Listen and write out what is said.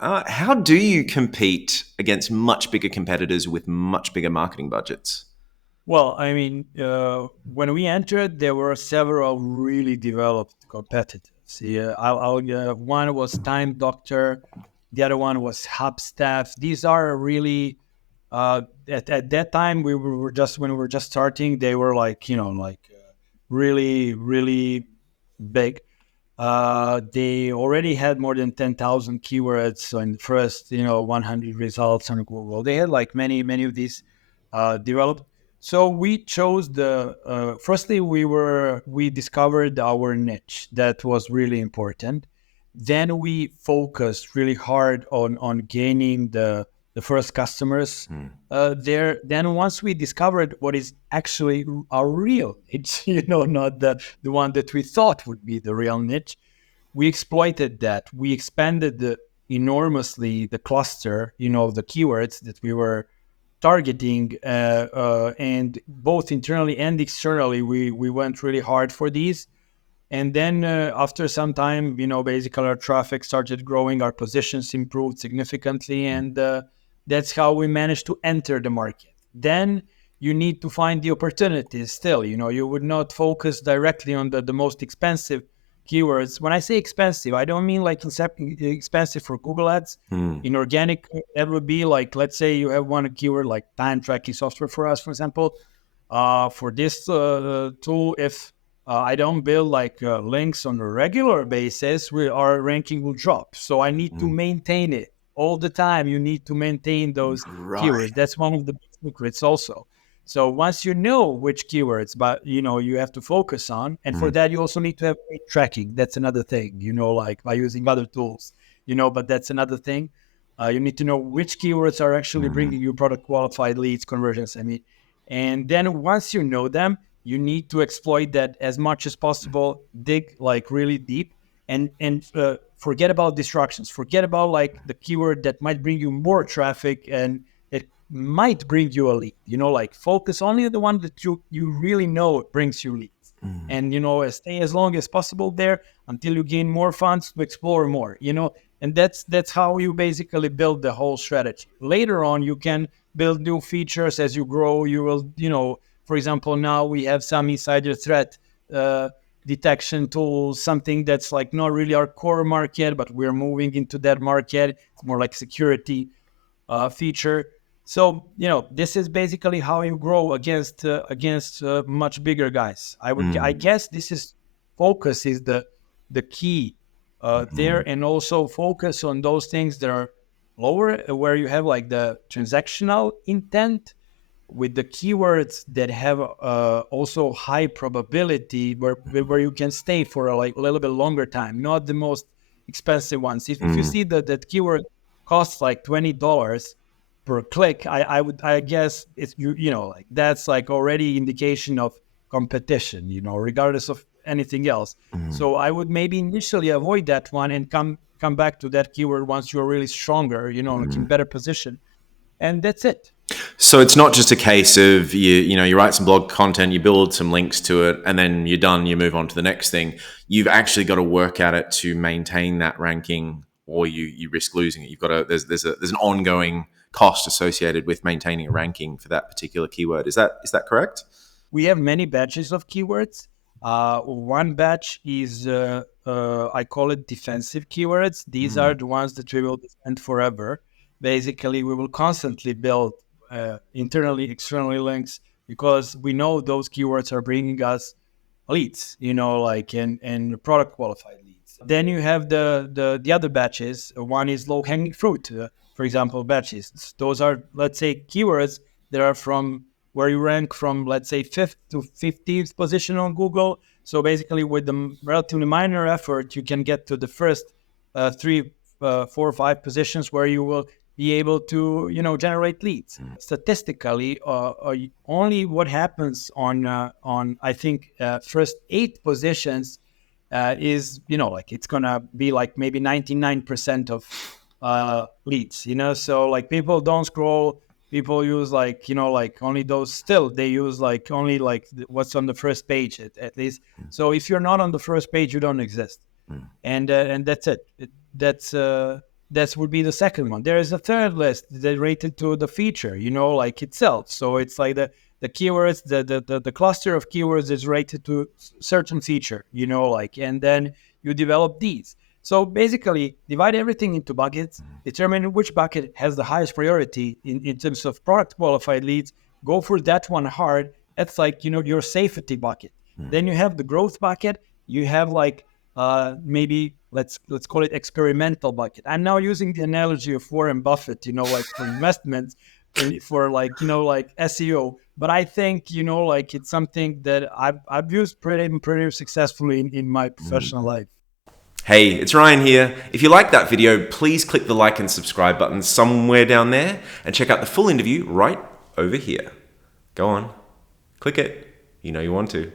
How do you compete against much bigger competitors with much bigger marketing budgets? Well, I mean, when we entered, there were several really developed competitors. Yeah, one was Time Doctor, the other one was Hubstaff. These are really at that time were just when we were just starting. They were like really really big. They already had more than 10,000 keywords in the first 100 results on Google. They had like many of these developed. So we chose the firstly we discovered our niche that was really important. Then we focused really hard on gaining the first customers there. Then once we discovered what is actually our real niche, not the one that we thought would be the real niche, we exploited that. We expanded enormously the cluster, the keywords that we were targeting, and both internally and externally, we went really hard for these. And then after some time, basically our traffic started growing, our positions improved significantly, and that's how we managed to enter the market. Then you need to find the opportunities still. You would not focus directly on the most expensive keywords. When I say expensive, I don't mean like expensive for Google Ads. In organic, that would be like, let's say you have one keyword like time tracking software for us, for example. For this tool, if I don't build like links on a regular basis, our ranking will drop. So I need to maintain it all the time. You need to maintain those Right. keywords. That's one of the secrets also. So once you know which keywords, but you have to focus on, and for that you also need to have great tracking. That's another thing, like by using other tools, but that's another thing. You need to know which keywords are actually bringing you product qualified leads, conversions. I mean, and then once you know them, you need to exploit that as much as possible. Dig like really deep, and forget about distractions. Forget about like the keyword that might bring you more traffic and it might bring you a lead. Like focus only on the one that you really know brings you leads, and stay as long as possible there until you gain more funds to explore more. And that's how you basically build the whole strategy. Later on, you can build new features as you grow. You will, for example, now we have some insider threat detection tools, something that's like not really our core market, but we're moving into that market. It's more like security feature. So this is basically how you grow against much bigger guys. I guess this is focus is the key there, and also focus on those things that are lower, where you have like the transactional intent with the keywords that have also high probability, where you can stay for a little bit longer time, not the most expensive ones. If you see that keyword costs like $20 per click, I guess it's like that's like already indication of competition, regardless of anything else. So I would maybe initially avoid that one and come back to that keyword once you're really stronger, like in better position, and that's it. So it's not just a case of you write some blog content, you build some links to it, and then you're done. You move on to the next thing. You've actually got to work at it to maintain that ranking, or you risk losing it. You've got to there's an ongoing cost associated with maintaining a ranking for that particular keyword. Is that correct? We have many batches of keywords. One batch is I call it defensive keywords. These are the ones that we will defend forever. Basically, we will constantly build internally, externally links, because we know those keywords are bringing us leads, like and product qualified leads. Then you have the other batches. One is low hanging fruit, for example, batches. Those are, let's say, keywords that are from where you rank from, let's say, 5th to 15th position on Google. So basically, with the relatively minor effort, you can get to the first 3, 4, 5 positions where you will be able to, generate leads. Statistically, only what happens on I think first 8 positions is, like it's gonna be like maybe 99% of leads. So like people don't scroll. People use like like only those. Still, they use like only like what's on the first page at least. So if you're not on the first page, you don't exist, and that's it. That's That would be the second one. There is a third list that rated to the feature, like itself. So it's like the keywords, the cluster of keywords is rated to certain feature, and then you develop these. So basically, divide everything into buckets, determine which bucket has the highest priority in terms of product qualified leads, go for that one hard. That's like, your safety bucket. Then you have the growth bucket. You have like maybe let's call it experimental bucket. I'm now using the analogy of Warren Buffett, like for investments, for like, like SEO. But I think, like it's something that I've used pretty successfully in my professional life. Hey, it's Ryan here. If you liked that video, please click the like and subscribe button somewhere down there and check out the full interview right over here. Go on, click it. You know you want to.